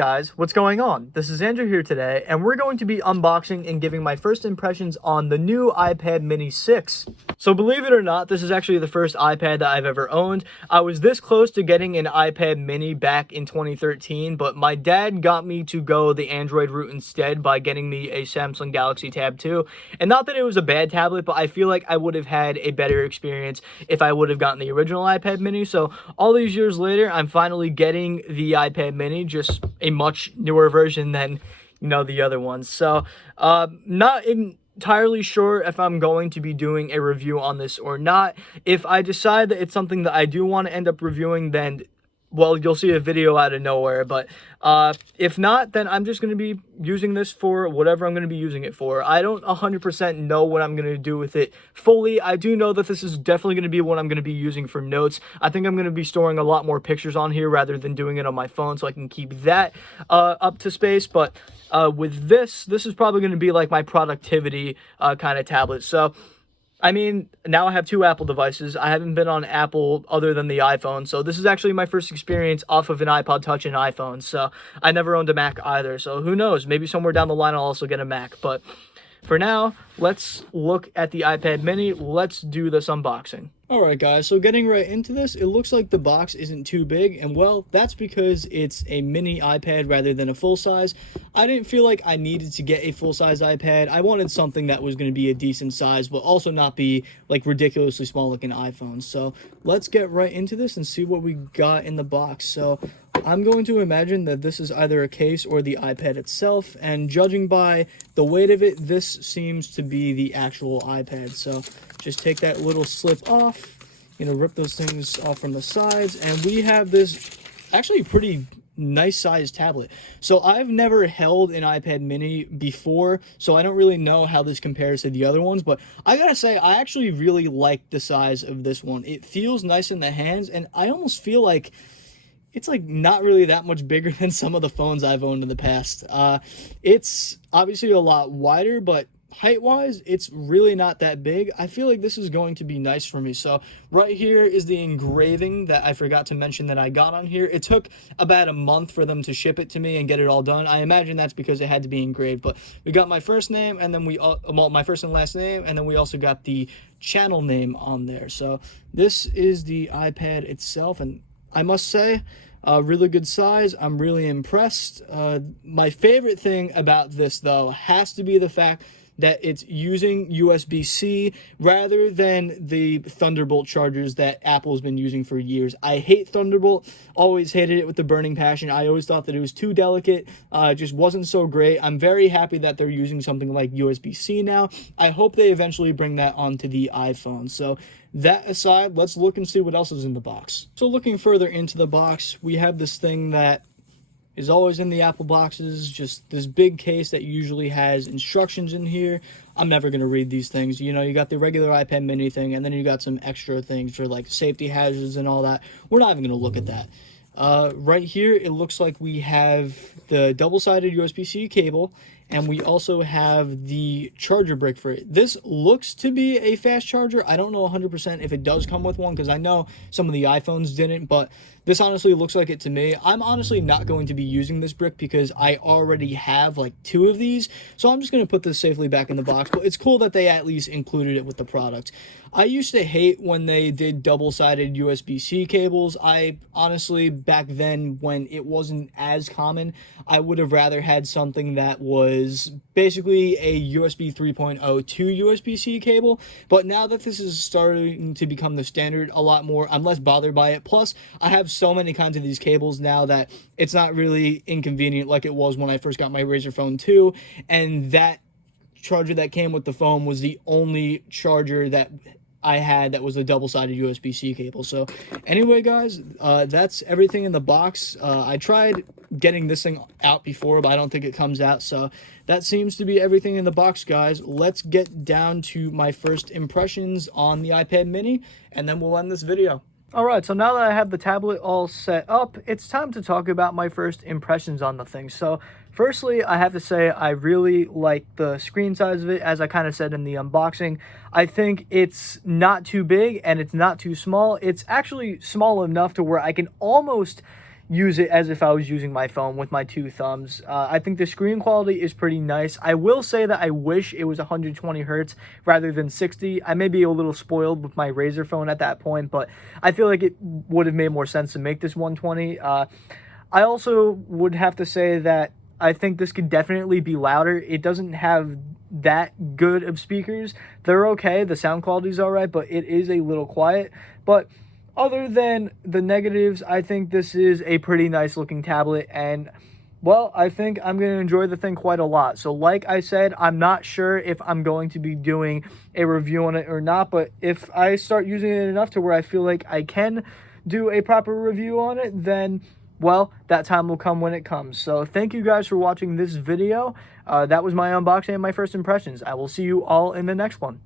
guys, what's going on? This is Andrew here today, and we're going to be unboxing and giving my first impressions on the new iPad mini 6. So believe it or not, this is actually the first iPad that I've ever owned. I was this close to getting an iPad mini back in 2013, but my dad got me to go the Android route instead by getting me a Samsung Galaxy Tab 2. And not that it was a bad tablet, but I feel like I would have had a better experience if I would have gotten the original iPad mini. So all these years later, I'm finally getting the iPad mini, just a much newer version than, the other ones. So not entirely sure if I'm going to be doing a review on this or not. If I decide that it's something that I do want to end up reviewing, then well, you'll see a video out of nowhere. But if not, then I'm just going to be using this for whatever I'm going to be using it for. I don't 100% know what I'm going to do with it fully. I do know that this is definitely going to be what I'm going to be using for notes. I think I'm going to be storing a lot more pictures on here rather than doing it on my phone, so I can keep that up to space. But with this is probably going to be like my productivity kind of tablet. So I mean, now I have two Apple devices. I haven't been on Apple other than the iPhone, so this is actually my first experience off of an iPod Touch and iPhone, so I never owned a Mac either, so who knows, maybe somewhere down the line I'll also get a Mac, but for now, let's look at the iPad mini. Let's do this unboxing. Alright guys, so getting right into this, it looks like the box isn't too big, and well, that's because it's a mini iPad rather than a full size. I didn't feel like I needed to get a full-size iPad. I wanted something that was going to be a decent size, but also not be like ridiculously small like an iPhone. So let's get right into this and see what we got in the box. So I'm going to imagine that this is either a case or the iPad itself, and judging by the weight of it, this seems to be the actual iPad. So just take that little slip off, rip those things off from the sides, and we have this actually pretty nice sized tablet. So I've never held an iPad mini before, so I don't really know how this compares to the other ones, but I gotta say, I actually really like the size of this one. It feels nice in the hands, and I almost feel like it's like not really that much bigger than some of the phones I've owned in the past. It's obviously a lot wider, but height-wise, it's really not that big. I feel like this is going to be nice for me. So right here is the engraving that I forgot to mention that I got on here. It took about a month for them to ship it to me and get it all done. I imagine that's because it had to be engraved, but we got my first name, and then my first and last name, and then we also got the channel name on there. So this is the iPad itself, and I must say, really good size. I'm really impressed. My favorite thing about this, though, has to be the fact that it's using USB-C rather than the Thunderbolt chargers that Apple's been using for years. I hate Thunderbolt, always hated it with a burning passion. I always thought that it was too delicate, it just wasn't so great. I'm very happy that they're using something like USB-C now. I hope they eventually bring that onto the iPhone. So that aside, let's look and see what else is in the box. So looking further into the box, we have this thing that is always in the Apple boxes, just this big case that usually has instructions in here. I'm never going to read these things. You got the regular iPad mini thing, and then you got some extra things for like safety hazards and all that. We're not even going to look at that. Right here, it looks like we have the double-sided USB-C cable, and we also have the charger brick for it. This looks to be a fast charger. I don't know 100% if it does come with one, because I know some of the iPhones didn't, but this honestly looks like it to me. I'm honestly not going to be using this brick because I already have like 2 of these, so I'm just going to put this safely back in the box, but it's cool that they at least included it with the product. I used to hate when they did double-sided USB-C cables. I honestly, back then when it wasn't as common, I would have rather had something that was basically a USB 3.0 to USB-C cable, but now that this is starting to become the standard a lot more, I'm less bothered by it. Plus, I have so many kinds of these cables now that it's not really inconvenient like it was when I first got my Razer Phone 2, and that charger that came with the phone was the only charger that I had that was a double-sided USB-C cable. So anyway, guys, that's everything in the box. I tried getting this thing out before, but I don't think it comes out. So that seems to be everything in the box, guys. Let's get down to my first impressions on the iPad mini, and then we'll end this video. Alright, so now that I have the tablet all set up, it's time to talk about my first impressions on the thing. So firstly, I have to say I really like the screen size of it, as I kind of said in the unboxing. I think it's not too big and it's not too small. It's actually small enough to where I can almost use it as if I was using my phone with my two thumbs. I think the screen quality is pretty nice. I will say that I wish it was 120 hertz rather than 60. I may be a little spoiled with my Razer phone at that point, but I feel like it would have made more sense to make this 120. I also would have to say that I think this could definitely be louder. It doesn't have that good of speakers. They're okay. The sound quality is all right, but it is a little quiet. But other than the negatives, I think this is a pretty nice looking tablet, and well, I think I'm going to enjoy the thing quite a lot. So like I said, I'm not sure if I'm going to be doing a review on it or not, but if I start using it enough to where I feel like I can do a proper review on it, then well, that time will come when it comes. So thank you guys for watching this video. That was my unboxing and my first impressions. I will see you all in the next one.